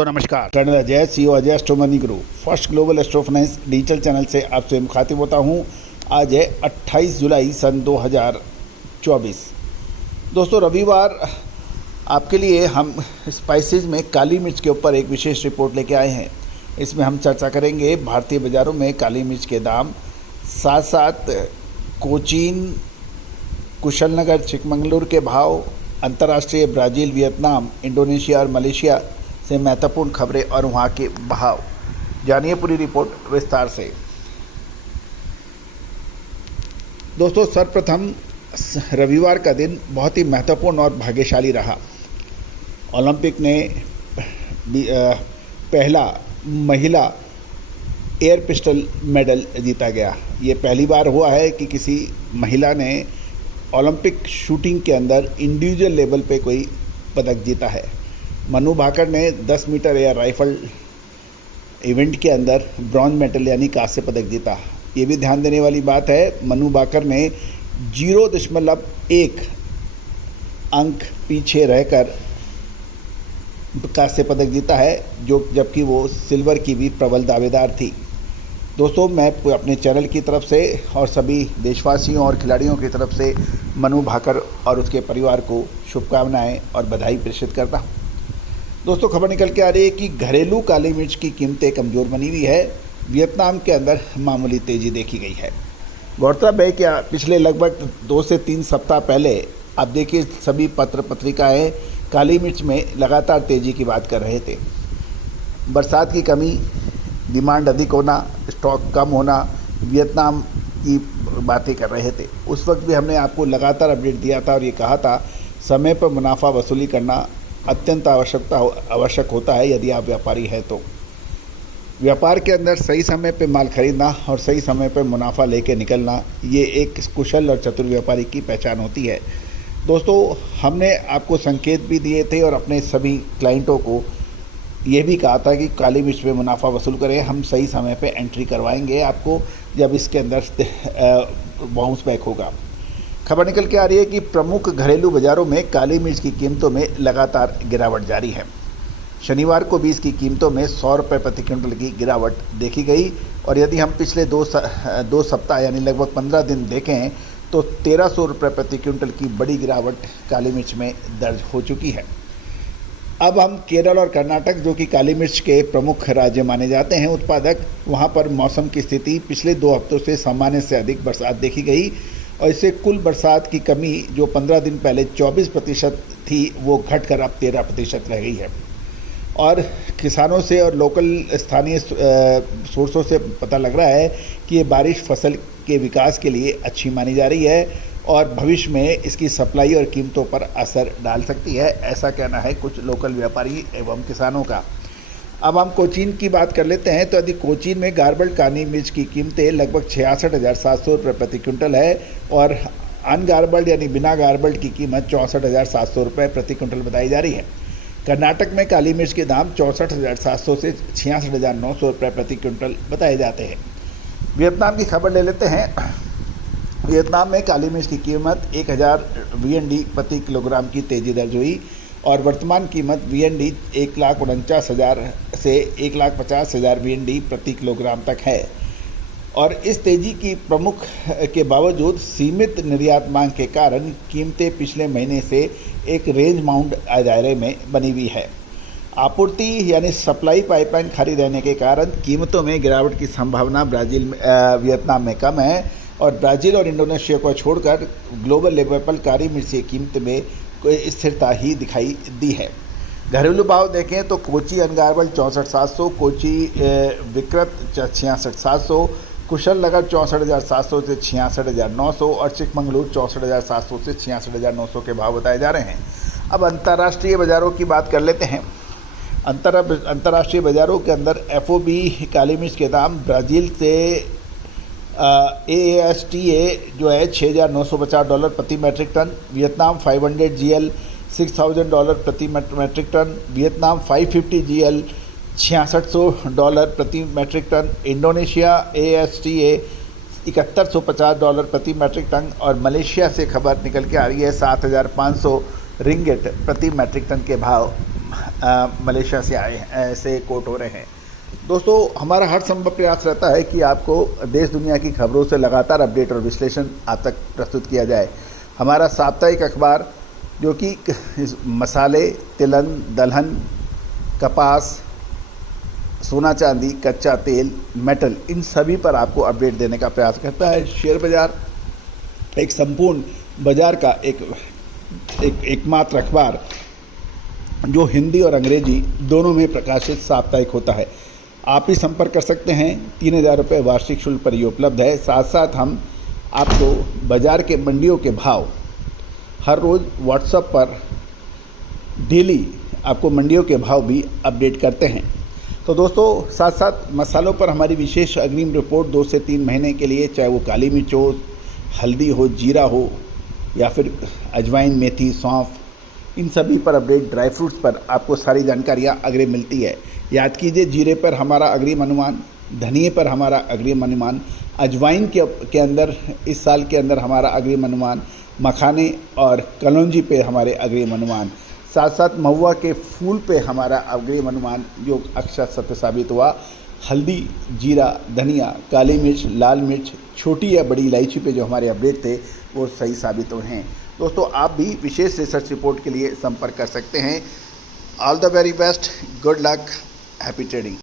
दोस्तों नमस्कार। Colonel Ajay, CEO Ajay astro money guru, first global astro finance digital channel से आपसे मुखातिब होता हूं। आज है 28 जुलाई सन 2024। दोस्तों रविवार आपके लिए हम स्पाइसेस में काली मिर्च के ऊपर एक विशेष रिपोर्ट लेके आए हैं। इसमें हम चर्चा करेंगे भारतीय बाज़ारों में काली मिर्च के दाम, साथ साथ कोचीन, कुशलनगर, चिकमंगलुरु के भाव, अंतर्राष्ट्रीय ब्राज़ील, वियतनाम, इंडोनेशिया और मलेशिया से महत्वपूर्ण खबरें और वहाँ के भाव। जानिए पूरी रिपोर्ट विस्तार से। दोस्तों सर्वप्रथम रविवार का दिन बहुत ही महत्वपूर्ण और भाग्यशाली रहा। ओलंपिक ने पहला महिला एयर पिस्टल मेडल जीता गया। ये पहली बार हुआ है कि किसी महिला ने ओलंपिक शूटिंग के अंदर इंडिविजुअल लेवल पे कोई पदक जीता है। मनु भाकर ने 10 मीटर एयर राइफल इवेंट के अंदर ब्रॉन्ज मेडल यानी कांस्य पदक जीता। ये भी ध्यान देने वाली बात है, मनु भाकर ने 0.1 अंक पीछे रहकर कांस्य पदक जीता है, जो जबकि वो सिल्वर की भी प्रबल दावेदार थी। दोस्तों मैं अपने चैनल की तरफ से और सभी देशवासियों और खिलाड़ियों की तरफ से मनु भाकर और उसके परिवार को शुभकामनाएं और बधाई प्रेषित करता हूं। दोस्तों खबर निकल के आ रही है कि घरेलू काली मिर्च की कीमतें कमज़ोर बनी हुई है। वियतनाम के अंदर मामूली तेज़ी देखी गई है। गौरतलब है कि पिछले लगभग 2 से 3 सप्ताह पहले आप देखिए सभी पत्र पत्रिकाएँ काली मिर्च में लगातार तेज़ी की बात कर रहे थे। बरसात की कमी, डिमांड अधिक होना, स्टॉक कम होना, वियतनाम की बातें कर रहे थे। उस वक्त भी हमने आपको लगातार अपडेट दिया था और ये कहा था समय पर मुनाफा वसूली करना अत्यंत आवश्यक होता है यदि आप व्यापारी हैं तो। व्यापार के अंदर सही समय पे माल खरीदना और सही समय पे मुनाफा लेके निकलना, ये एक कुशल और चतुर व्यापारी की पहचान होती है। दोस्तों हमने आपको संकेत भी दिए थे और अपने सभी क्लाइंटों को ये भी कहा था कि काली मिर्च में मुनाफा वसूल करें। हम सही समय पे एंट्री करवाएंगे आपको जब इसके अंदर बाउंस बैक होगा। खबर निकल के आ रही है कि प्रमुख घरेलू बाज़ारों में काली मिर्च की कीमतों में लगातार गिरावट जारी है। शनिवार को भी इसकी कीमतों में 100 रुपये प्रति क्विंटल की गिरावट देखी गई और यदि हम पिछले दो सप्ताह यानी लगभग 15 दिन देखें तो 1300 रुपये प्रति क्विंटल की बड़ी गिरावट काली मिर्च में दर्ज हो चुकी है। अब हम केरल और कर्नाटक, जो कि काली मिर्च के प्रमुख राज्य माने जाते हैं उत्पादक, वहां पर मौसम की स्थिति पिछले 2 हफ्तों से सामान्य से अधिक बरसात देखी गई और इससे कुल बरसात की कमी जो 15 दिन पहले 24% थी वो घटकर अब 13% रह गई है। और किसानों से और लोकल स्थानीय सोर्सों से पता लग रहा है कि ये बारिश फसल के विकास के लिए अच्छी मानी जा रही है और भविष्य में इसकी सप्लाई और कीमतों पर असर डाल सकती है, ऐसा कहना है कुछ लोकल व्यापारी एवं किसानों का। अब हम कोचीन की बात कर लेते हैं तो यदि कोचीन में गार्बल्ड काली मिर्च की कीमतें लगभग 66,700 रुपये प्रति क्विंटल है और अनगार्बल्ड यानी बिना गार्बल्ड की कीमत 64,700 रुपये प्रति क्विंटल बताई जा रही है। कर्नाटक में काली मिर्च के दाम 64,700 से 66,900 रुपये प्रति क्विंटल बताए जाते हैं। वियतनाम की खबर ले लेते हैं। वियतनाम में काली मिर्च की कीमत 1000 VND प्रति किलोग्राम की तेज़ी दर्ज हुई और वर्तमान कीमत VND 1,49,000 से 1,50,000 VND प्रति किलोग्राम तक है। और इस तेज़ी की प्रमुख के बावजूद सीमित निर्यात मांग के कारण कीमतें पिछले महीने से एक रेंज बाउंड दायरे में बनी हुई है। आपूर्ति यानी सप्लाई पाइपलाइन खाली रहने के कारण कीमतों में गिरावट की संभावना वियतनाम में कम है और ब्राज़ील और इंडोनेशिया को छोड़कर ग्लोबल लेवल पर काली मिर्च की कीमत में कोई स्थिरता ही दिखाई दी है। घरेलू भाव देखें तो कोची अनगार्बल्ड 64,700, कोची विकृत 66,700, कुशलनगर 64,700 से 66,900 और चिकमंगलुरु 64,700 से 66,900 के भाव बताए जा रहे हैं। अब अंतर्राष्ट्रीय बाज़ारों की बात कर लेते हैं। अंतर्राष्ट्रीय बाज़ारों के अंदर FOB काली मिर्च के दाम ब्राज़ील से AASTA जो है $6,950 प्रति मैट्रिक टन, वियतनाम 500 GL $6,000 प्रति मैट्रिक टन, वियतनाम 550 GL $6,600 प्रति मैट्रिक टन, इंडोनेशिया AASTA $7,150 प्रति मैट्रिक टन और मलेशिया से खबर निकल के आ रही है 7,500 रिंगिट प्रति मैट्रिक टन के भाव मलेशिया से आए ऐसे कोट हो रहे हैं। दोस्तों, हमारा हर संभव प्रयास रहता है कि आपको देश दुनिया की खबरों से लगातार अपडेट और विश्लेषण आप तक प्रस्तुत किया जाए। हमारा साप्ताहिक अखबार जो कि मसाले, तिलहन, दलहन, कपास, सोना चांदी, कच्चा तेल, मेटल, इन सभी पर आपको अपडेट देने का प्रयास करता है। शेयर बाज़ार एक संपूर्ण बाज़ार का एकमात्र अखबार जो हिंदी और अंग्रेजी दोनों में प्रकाशित साप्ताहिक होता है। आप ही संपर्क कर सकते हैं। 3000 रुपये वार्षिक शुल्क पर ये उपलब्ध है। साथ साथ हम आपको बाज़ार के मंडियों के भाव हर रोज़ व्हाट्सएप पर डेली आपको मंडियों के भाव भी अपडेट करते हैं। तो दोस्तों, साथ साथ मसालों पर हमारी विशेष अग्रिम रिपोर्ट 2 से 3 महीने के लिए, चाहे वो काली मिर्च हो, हल्दी हो, जीरा हो या फिर अजवाइन, मेथी, सौंफ, इन सभी पर अपडेट, ड्राई फ्रूट्स पर आपको सारी जानकारियाँ अग्रिम मिलती है। याद कीजिए, जीरे पर हमारा अग्रिम अनुमान, धनिए पर हमारा अग्रिम अनुमान, अजवाइन के अंदर इस साल के अंदर हमारा अग्रिम अनुमान, मखाने और कलौंजी पे हमारे अग्रिम अनुमान, साथ साथ महुआ के फूल पे हमारा अग्रिम अनुमान जो अक्षर सत्य साबित हुआ। हल्दी, जीरा, धनिया, काली मिर्च, लाल मिर्च, छोटी या बड़ी इलायची पे जो हमारे अपडेट थे वो सही साबित हुए हैं। दोस्तों, आप भी विशेष रिसर्च रिपोर्ट के लिए संपर्क कर सकते हैं। All the very best, good luck, happy trading.